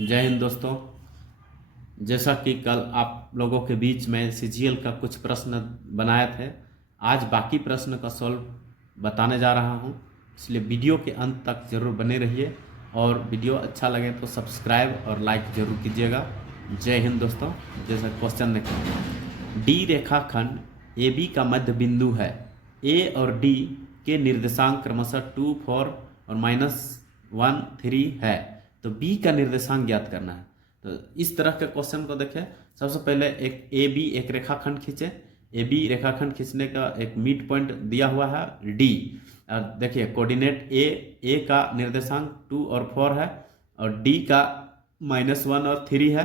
जय हिंद दोस्तों। जैसा कि कल आप लोगों के बीच में सीजीएल का कुछ प्रश्न बनाए थे, आज बाकी प्रश्न का सॉल्व बताने जा रहा हूं, इसलिए वीडियो के अंत तक जरूर बने रहिए और वीडियो अच्छा लगे तो सब्सक्राइब और लाइक जरूर कीजिएगा। जय हिंद दोस्तों। जैसा क्वेश्चन देखें, डी रेखाखंड ए बी का मध्य बिंदु है। ए और डी के निर्देशांक क्रमशः 2, 4 और -1, 3 है, तो बी का निर्देशांक ज्ञात करना है। तो इस तरह के क्वेश्चन को देखें, सबसे पहले एक ए बी एक रेखाखंड खींचे। ए बी रेखाखंड खींचने का एक मिड पॉइंट दिया हुआ है डी। देखिए कोऑर्डिनेट ए का निर्देशांक 2 और 4 है और डी का -1 और 3 है,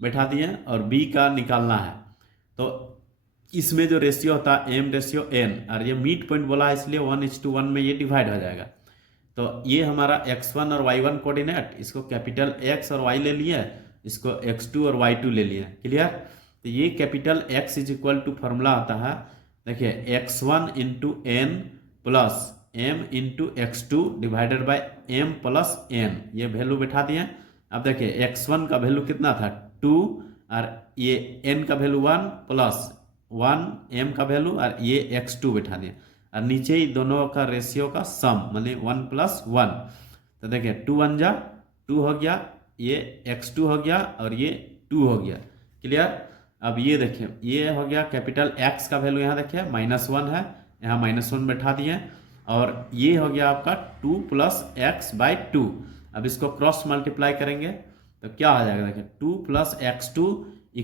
बैठा दिए, और बी का निकालना है। तो इसमें जो रेशियो होता है m/n, और ये मिड पॉइंट बोला है इसलिए 1:1 में ये डिवाइड हो जाएगा। तो ये हमारा x1 और y1 कोऑर्डिनेट, इसको कैपिटल X और Y ले लिए, इसको x2 और y2 ले लिए। क्लियर? तो ये capital X is equal to formula आता है, देखिए x1 into n plus m into x2 divided by m plus n, ये वैल्यू बैठा दिए। अब देखिए x1 का वैल्यू कितना था 2, और ये n का वैल्यू 1 प्लस 1 m का वैल्यू, और ये x2 बैठा दिए, और नीचे ही दोनों का रेशियो का सम माने 1+1। तो देखिए 2 1 जा 2 हो गया, ये x2 हो गया और ये 2 हो गया। क्लियर? अब ये देखिए ये हो गया कैपिटल X का वैल्यू, यहाँ देखिए -1 है, यहाँ -1 बैठा दिए, और ये हो गया आपका 2 + x/2। अब इसको क्रॉस मल्टीप्लाई करेंगे तो क्या हो जाएगा, देखिए 2 + x2 =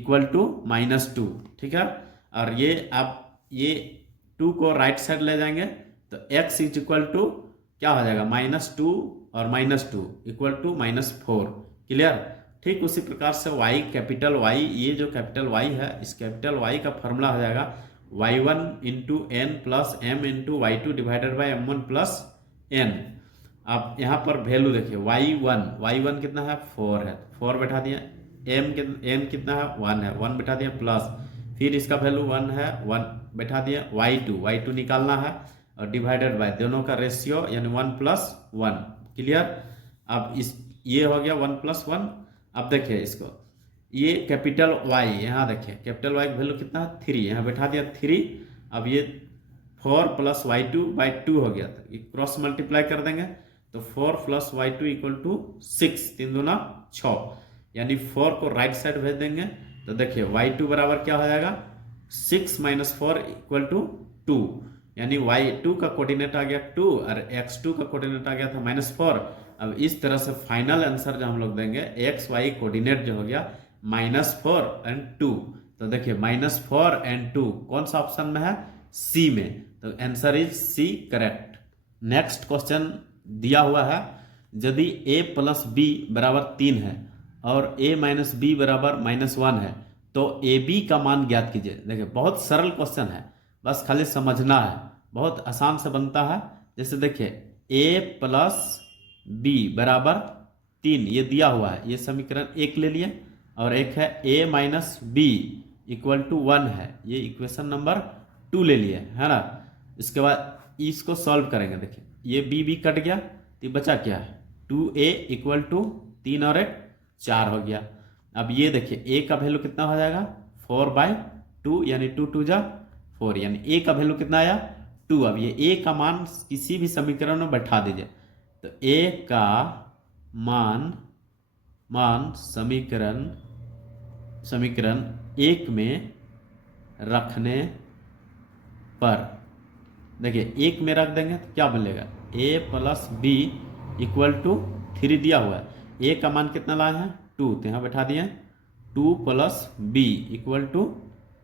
-2। ठीक है? और ये अब ये 2 को राइट साइड ले जाएंगे तो x इज इक्वल टू क्या हो जाएगा, -2 और -2 = -4। क्लियर? ठीक उसी प्रकार से y कैपिटल Y, ये जो कैपिटल Y है, इस कैपिटल Y का फॉर्मूला हो जाएगा y1 into n plus m into y2 divided by m1 plus n। अब यहाँ पर वैल्यू देखिए y1 कितना है 4 है, 4 बैठा दिया, n कितना है 1 है, 1 बैठा दिया, प्लस फिर इसका वैल्यू 1 है, 1 बैठा दिया, y2 निकालना है, और डिवाइडेड बाय दोनों का रेशियो यानी 1+1। क्लियर? अब इस ये हो गया 1+1। अब देखिए इसको, ये कैपिटल Y, यहाँ देखिए कैपिटल Y का वैल्यू कितना है 3, यहाँ बैठा दिया 3। अब ये 4 + y2/2 हो गया, तो ये क्रॉस मल्टीप्लाई कर देंगे तो 4 + y2 = 6, 3 दूना 6, यानी 4 को राइट साइड भेज देंगे तो देखिए y2 बराबर क्या हो जाएगा 6 - 4 = 2, यानी y2 का कोऑर्डिनेट आ गया 2 और x2 का कोऑर्डिनेट आ गया था -4। अब इस तरह से फाइनल आंसर जो हम लोग देंगे x y कोऑर्डिनेट जो हो गया -4 और 2। तो देखिए -4 और 2 कौन सा ऑप्शन में है, सी में, तो answer is C correct. Next question दिया हुआ है, यदि a + b = 3 है और a - b = -1 है तो ए बी का मान ज्ञात कीजिए। देखिए बहुत सरल क्वेश्चन है, बस खाली समझना है, बहुत आसान से बनता है। जैसे देखिए a + b = 3, ये दिया हुआ है, ये समीकरण 1 ले लिए, और एक है a - b = 1 है, ये इक्वेशन नंबर 2 ले लिए, है ना। इसके बाद इसको सॉल्व करेंगे, देखिए ये b कट गया तो बचा क्या है 2a = 3 और 1 4 हो गया। अब ये देखिए a का वैल्यू कितना हो जाएगा 4/2, यानी 2 2 जा 4, यानी a का वैल्यू कितना आया 2। अब ये a का मान किसी भी समीकरण में बैठा दीजिए, तो a का मान समीकरण 1 में रखने पर देखिए 1 में रख देंगे तो क्या मिलेगा, a + b = 3 दिया हुआ है, a का मान कितना लाए हैं 2, तो यहाँ बैठा दिए 2 + b =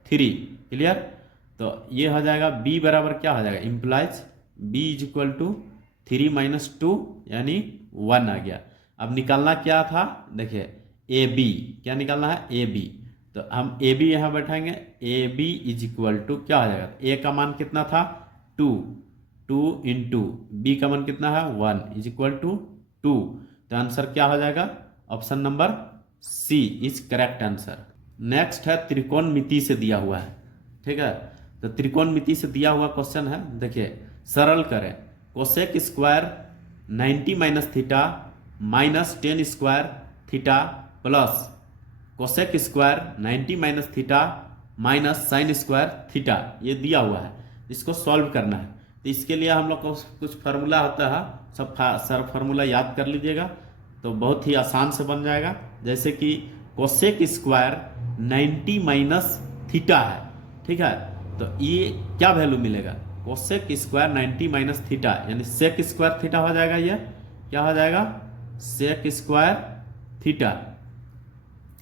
3। क्लियर? तो ये हो जाएगा b बराबर क्या हो जाएगा, इम्प्लाइज b = 3 - 2 यानी 1 आ गया। अब निकालना क्या था, देखिए ए बी, क्या निकालना है ए बी, तो हम ए बी यहाँ बैठाएंगे, ए बी = क्या हो जाएगा, a का मान कितना था 2 इंटू b का मान कितना है 1 = 2, तो आंसर क्या हो जाएगा, option number C is correct answer. Next है त्रिकोणमिति से दिया हुआ है। ठीक है, तो त्रिकोणमिति से दिया हुआ क्वेश्चन है, देखिए सरल करें, cosec square 90 - theta -10 square theta plus cosec square 90 minus theta minus sine square theta, ये दिया हुआ है, इसको सॉल्व करना है। तो इसके लिए हम लोग को कुछ फार्मूला होता है, सब सर फार्मूला याद कर लीजिएगा तो बहुत ही आसान से बन जाएगा। जैसे कि कोसेक स्क्वायर 90 माइनस थीटा है, ठीक है, तो ये क्या वैल्यू मिलेगा, कोसेक स्क्वायर 90 माइनस थीटा यानी सेक स्क्वायर थीटा हो जाएगा। ये क्या हो जाएगा, सेक स्क्वायर थीटा,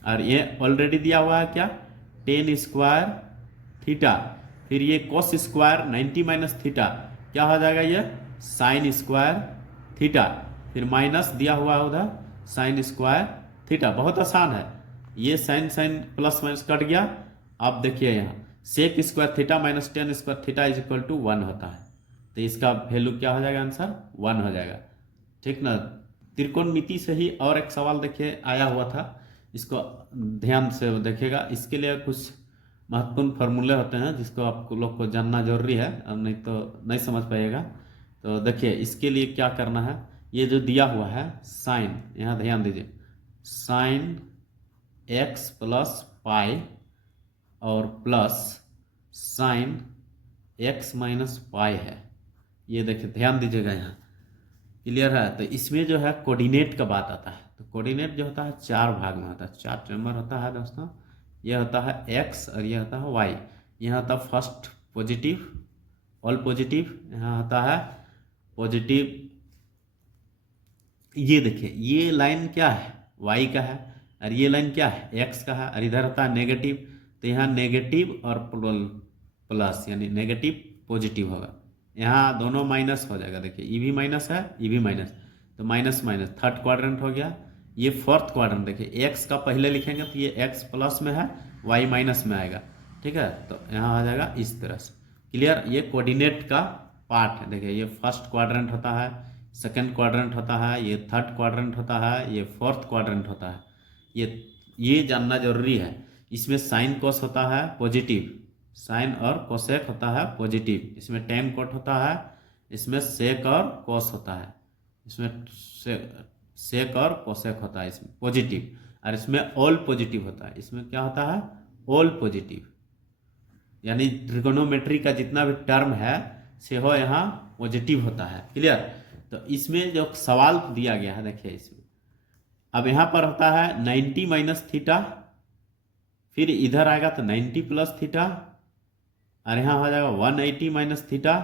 और ये ऑलरेडी दिया हुआ है क्या, टेन स्क्वायर थीटा। फिर ये कोस स्क्वायर 90 माइनस थीटा क्या हो जाएगा, ये साइन स्क्वायर थीटा, फिर माइनस दिया हुआ उधर साइन स्क्वायर थीटा। बहुत आसान है, ये sine sine plus minus cut गया। अब देखिए यहाँ sec square theta minus tan square theta is equal to 1 होता है, तो इसका वैल्यू क्या हो जाएगा, आंसर 1 हो जाएगा, ठीक ना। त्रिकोणमिति से ही और एक सवाल देखिए आया हुआ था, इसको ध्यान से देखिएगा। इसके लिए कुछ महत्वपूर्ण फार्मूले होते हैं जिसको आप लोग को जानना जरूरी है, और नहीं तो नहीं समझ पाइएगा। तो देखिए इसके लिए क्या करना है, ये जो दिया हुआ है साइन, यहाँ ध्यान दीजिए, साइन एक्स प्लस पाई और plus sine x minus pi है, ये देखिए ध्यान दीजिएगा, यहाँ क्लियर है। तो इसमें जो है कोऑर्डिनेट का बात आता है, तो कोऑर्डिनेट जो होता है 4 भाग में होता है, 4 नंबर होता है दोस्तों। ये होता है एक्स और ये होता है वाई। यहाँ होता है फर्स्ट पॉजिटिव, ऑल पॉजिटिव, यहाँ होता है पॉजिटिव। ये देखिए ये लाइन क्या है, वाई का है, और ये लाइन क्या है, एक्स का है, और इधर होता है नेगेटिव। तो यहाँ नेगेटिव और प्लस यानी नेगेटिव पॉजिटिव होगा, यहाँ दोनों माइनस हो जाएगा। देखिए ये भी माइनस है, ये भी माइनस, तो माइनस माइनस थर्ड क्वाड्रेंट हो गया। ये फोर्थ क्वाड्रेंट, देखिए एक्स का पहले लिखेंगे तो ये एक्स प्लस में है, वाई माइनस में आएगा, ठीक है। तो यहाँ आ जाएगा इस तरह से, क्लियर। ये कोऑर्डिनेट का पार्ट है। देखिए ये फर्स्ट क्वाड्रेंट होता है, सेकंड क्वाड्रेंट होता है, ये थर्ड क्वाड्रेंट होता है, ये फोर्थ क्वाड्रेंट होता है। ये जानना जरूरी है। इसमें साइन कोस होता है पॉजिटिव, साइन और कोसेक होता है पॉजिटिव। इसमें टेन कोट होता है, इसमें सेक और कोस होता है, इसमें सेक और कोसेक होता है, इसमें पॉजिटिव। और इसमें ऑल पॉजिटिव होता है, इसमें क्या होता है, ऑल पॉजिटिव। यानी ट्रिगोनोमेट्री का जितना भी टर्म है से हो यहाँ पॉजिटिव होता है, क्लियर। तो इसमें जो सवाल दिया गया है देखिए इसमें, अब यहाँ पर होता है 90 माइनस थीटा, फिर इधर आएगा तो 90 प्लस थीटा, और यहाँ हो जाएगा 180 माइनस थीटा,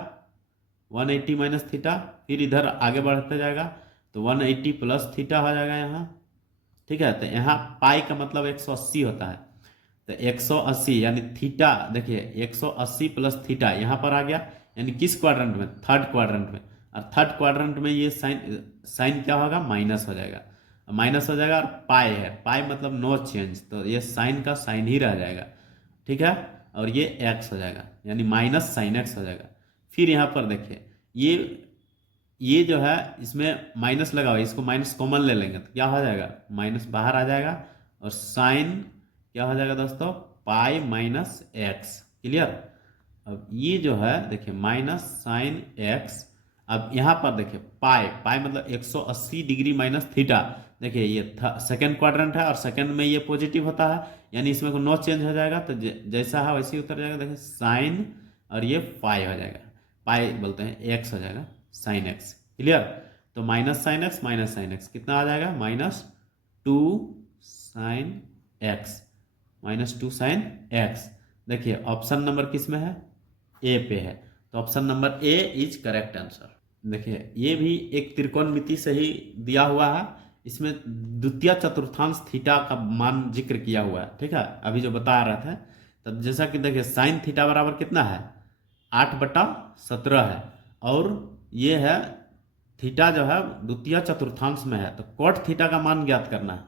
180 माइनस थीटा, फिर इधर आगे बढ़ते जाएगा तो 180 प्लस थीटा हो जाएगा यहाँ, ठीक है। तो यहाँ पाई का मतलब 180 होता है, तो 180 यानी थीटा, देखिए 180 प्लस थीटा यहाँ पर आ गया, यानी किस क्वाड्रेंट में, थर्ड क्वाड्रेंट में। और थर्ड क्वाड्रेंट में ये साइन क्या होगा, माइनस हो जाएगा, माइनस हो जाएगा। और पाई है, पाई मतलब नो चेंज, तो ये साइन का साइन ही रह जाएगा, ठीक है। और ये एक्स हो जाएगा, यानी माइनस साइन एक्स हो जाएगा। फिर यहाँ पर देखिए ये जो है इसमें माइनस लगा हुआ है, इसको माइनस कॉमन ले लेंगे तो क्या हो जाएगा, माइनस बाहर आ जाएगा, और साइन क्या हो जाएगा दोस्तों, पाई माइनस एक्स, क्लियर। अब ये जो है देखिए माइनस साइन एक्स। अब यहाँ पर देखिए पाई मतलब 180 डिग्री माइनस थीटा। देखिए ये सेकंड क्वाड्रेंट है और सेकंड में ये पॉजिटिव होता है, यानी इसमें नो चेंज हो जाएगा, तो जैसा है वैसे ही उतर जाएगा। देखिए साइन और ये पाई हो जाएगा, पाई बोलते हैं एक्स हो जाएगा, साइन एक्स, क्लियर। तो माइनस साइन एक्स कितना आ जाएगा, -2 साइन एक्स, -2 साइन एक्स। देखिए ऑप्शन नंबर किस में है, ए पे है, तो option number A is correct answer. देखिए ये भी एक त्रिकोणमिति से ही दिया हुआ है, इसमें द्वितीय चतुर्थांश थीटा का मान जिक्र किया हुआ है, ठीक है, अभी जो बता रहे थे। तो जैसा कि देखिए साइन थीटा बराबर कितना है, 8/17 है, और ये है थीटा जो है द्वितीय चतुर्थांश में है, तो कोट थीटा का मान ज्ञात करना है।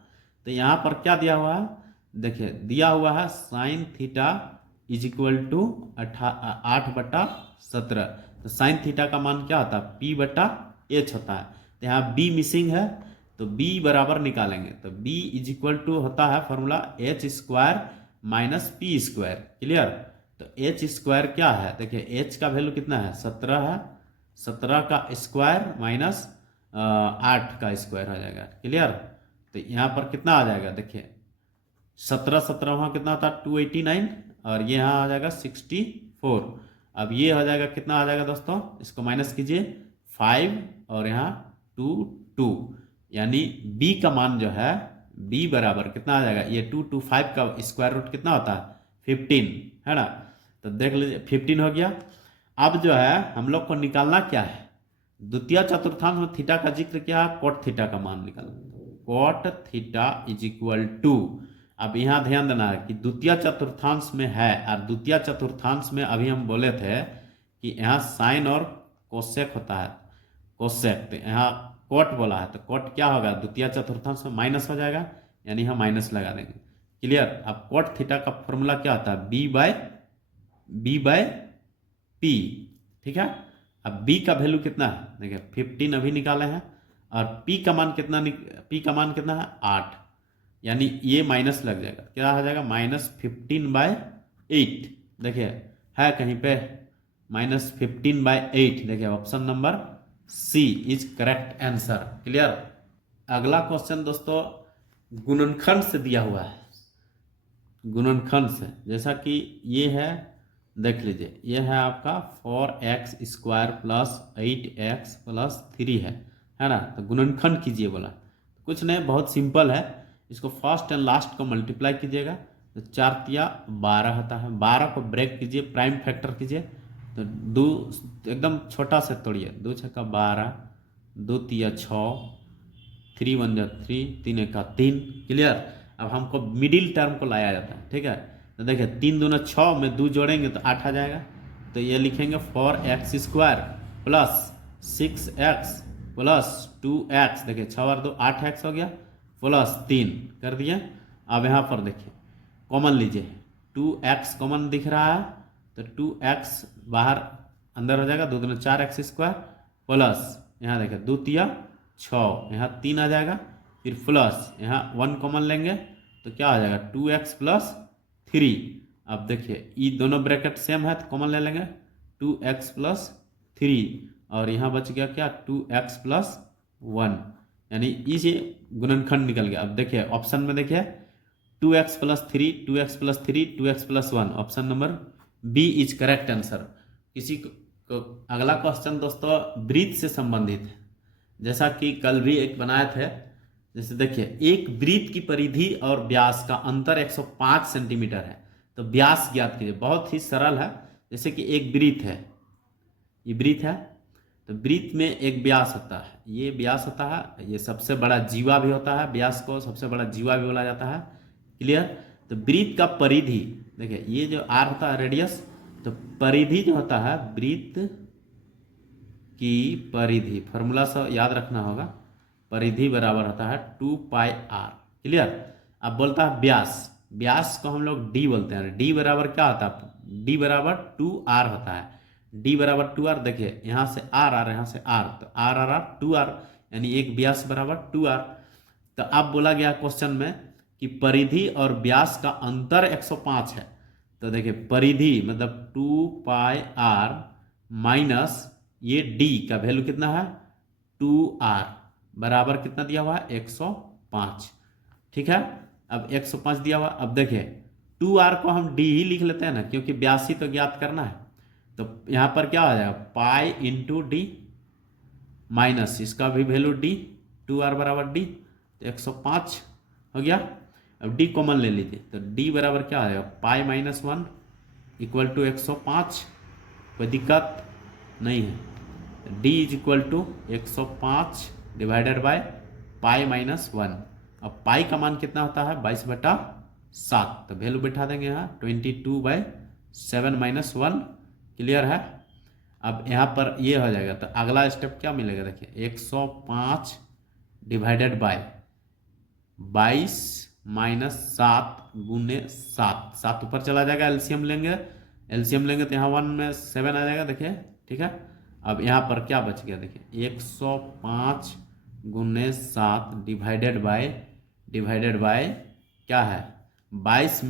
तो यहाँ पर क्या दिया हुआ है, देखिए दिया हुआ है sine theta is equal to 8/17। तो साइन थीटा का मान क्या होता है, P/H होता है। तो यहाँ B मिसिंग है, तो B बराबर निकालेंगे, तो B इज इक्वल टू होता है formula H square minus P square, clear. तो H स्क्वायर क्या है, देखिए H का वैल्यू कितना है, 17 है, 17 का स्क्वायर माइनस 8 का स्क्वायर हो जाएगा, क्लियर। तो यहाँ पर कितना आ जाएगा देखिए, 17 17 वहाँ कितना होता है 289, और ये यहाँ आ जाएगा 64। अब ये हो जाएगा कितना आ जाएगा दोस्तों, इसको माइनस कीजिए 5 और यहाँ 2 2, यानी b का मान जो है b बराबर कितना आ जाएगा, ये 2 2 5 का स्क्वायर रूट कितना होता है 15, है ना। तो देख लीजिए 15 हो गया। अब जो है हम लोग को निकालना क्या है, द्वितीय चतुर्थांश में थीटा का जिक्र क्या है, कोट थीटा का मान निकालना, cot theta is equal to, अब यहाँ ध्यान देना है कि द्वितीय चतुर्थांश में है, और द्वितीय चतुर्थांश में अभी हम बोले थे कि यहाँ साइन और कोसेक होता है, कोसेक, तो यहाँ कोट बोला है, तो कोट क्या होगा, द्वितीय चतुर्थांश में माइनस हो जाएगा, यानी यहाँ माइनस लगा देंगे। क्लियर। अब कोट थीटा का फॉर्मूला क्या होता है, बी बाय पी, ठीक है। अब b का वैल्यू कितना है, देखिए 15 अभी निकाले हैं, और p का मान कितना है 8, यानी ये माइनस लग जाएगा, क्या हो जाएगा -15/8, देखिए है कहीं पे -15/8, देखिए option number C is correct answer. Clear. अगला क्वेश्चन दोस्तों गुणनखंड से दिया हुआ है, गुणनखंड से, जैसा कि ये है, देख लीजिए ये है आपका 4x² + 8x + 3 है ना। तो गुणनखंड कीजिए बोला, कुछ नहीं, बहुत सिंपल है, इसको फर्स्ट एंड लास्ट को मल्टीप्लाई कीजिएगा, तो 4 तिया 12 होता है, 12 को ब्रेक कीजिए, प्राइम फैक्टर कीजिए, तो 2 एकदम छोटा से तोड़िए, 2 छक्का 12, 2 तिया 6, 3 1 जा 3, 3 एका 3। क्लियर। अब हमको मिडिल टर्म को लाया जाता है, ठीक है। तो देखिए 3 दूना 6 में 2 जोड़ेंगे तो 8 आ जाएगा, तो ये लिखेंगे 4x² + 6x + 2x, देखिए 6 और 2 8x हो गया, प्लस 3 कर दिए। अब यहाँ पर देखिए कॉमन लीजिए, 2x कॉमन दिख रहा है, तो 2x बाहर अंदर हो जाएगा, 2 दूना 4x² प्लस यहाँ देखिए 2 तिया 6, यहाँ 3 आ जाएगा, फिर प्लस यहाँ 1 कॉमन लेंगे तो क्या आ जाएगा 2x + 3। अब देखिए ये दोनों ब्रैकेट सेम है तो कॉमन ले लेंगे, 2x + 3, और यहाँ बच गया क्या 2x + 1, यानी इसे गुणनखंड निकल गया। अब देखिए ऑप्शन में देखिए 2x + 3, 2x + 3, 2x + 1, option number B is correct answer. किसी को अगला क्वेश्चन दोस्तों वृत्त से संबंधित है, जैसा कि कल भी एक बनाए थे। जैसे देखिए एक वृत्त की परिधि और व्यास का अंतर 105 सेंटीमीटर है, तो व्यास ज्ञात कीजिए। बहुत ही सरल है, जैसे कि एक वृत्त है, ये वृत्त है, तो वृत्त में एक व्यास होता है, ये व्यास होता है, ये सबसे बड़ा जीवा भी होता है, व्यास को सबसे बड़ा जीवा भी बोला जाता है। क्लियर। तो वृत्त का परिधि देखिए, ये जो आर होता है रेडियस, तो परिधि जो होता है वृत्त की परिधि, फॉर्मूला से याद रखना होगा, परिधि बराबर होता है 2πr। क्लियर। अब बोलता है व्यास, व्यास को हम लोग d बोलते हैं, d बराबर क्या होता है, d बराबर 2r होता है, d बराबर 2r। देखिए यहाँ से r यहाँ से r, तो r 2r, यानी एक व्यास बराबर 2r। तो अब बोला गया क्वेश्चन में कि परिधि और व्यास का अंतर 105 है, तो देखिए परिधि मतलब 2πr माइनस ये d का वैल्यू कितना है 2r बराबर कितना दिया हुआ है 105। ठीक है। अब 105 दिया हुआ, अब देखिए 2r को हम d ही लिख लेते हैं ना, क्योंकि व्यास ही तो ज्ञात करना है। तो यहाँ पर क्या हो जाएगा पाई इंटू डी माइनस इसका भी वैल्यू d, 2r बराबर d, तो 105 हो गया। अब d कॉमन ले लीजिए, तो d बराबर क्या आ जाएगा पाई -1 इक्वल टू 105, कोई दिक्कत नहीं है। d is equal to 105 divided by pi -1। अब पाई का मान कितना होता है 22/7, तो वैल्यू बैठा देंगे यहाँ 22/7 -1। क्लियर है। अब यहाँ पर ये हो जाएगा, तो अगला स्टेप क्या मिलेगा देखिए 105 डिवाइडेड बाय 22 -7 गुने 7, 7 ऊपर चला जाएगा, एलसीएम लेंगे तो यहाँ 1 में 7 आ जाएगा। देखिए ठीक है। अब यहाँ पर क्या बच गया देखिए 105 गुने 7 डिवाइडेड बाय क्या है 22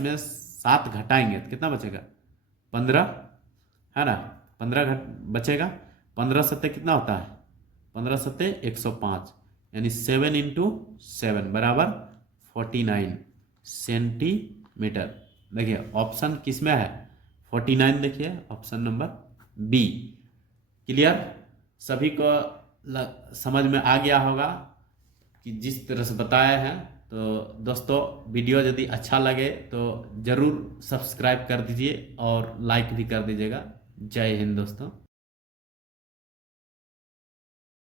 में 7 घटाएंगे तो कितना बचेगा 15, है ना। 15 बचेगा, 15 सत्ते कितना होता है 15 सत्ते 105, यानी 7 इंटू 7 बराबर 49 सेंटीमीटर। देखिए ऑप्शन किस में है, 49, देखिए ऑप्शन नंबर बी। क्लियर, सभी को समझ में आ गया होगा कि जिस तरह से बताया है। तो दोस्तों वीडियो यदि अच्छा लगे तो ज़रूर सब्सक्राइब कर दीजिए और लाइक भी कर दीजिएगा। जय हिंद दोस्तों।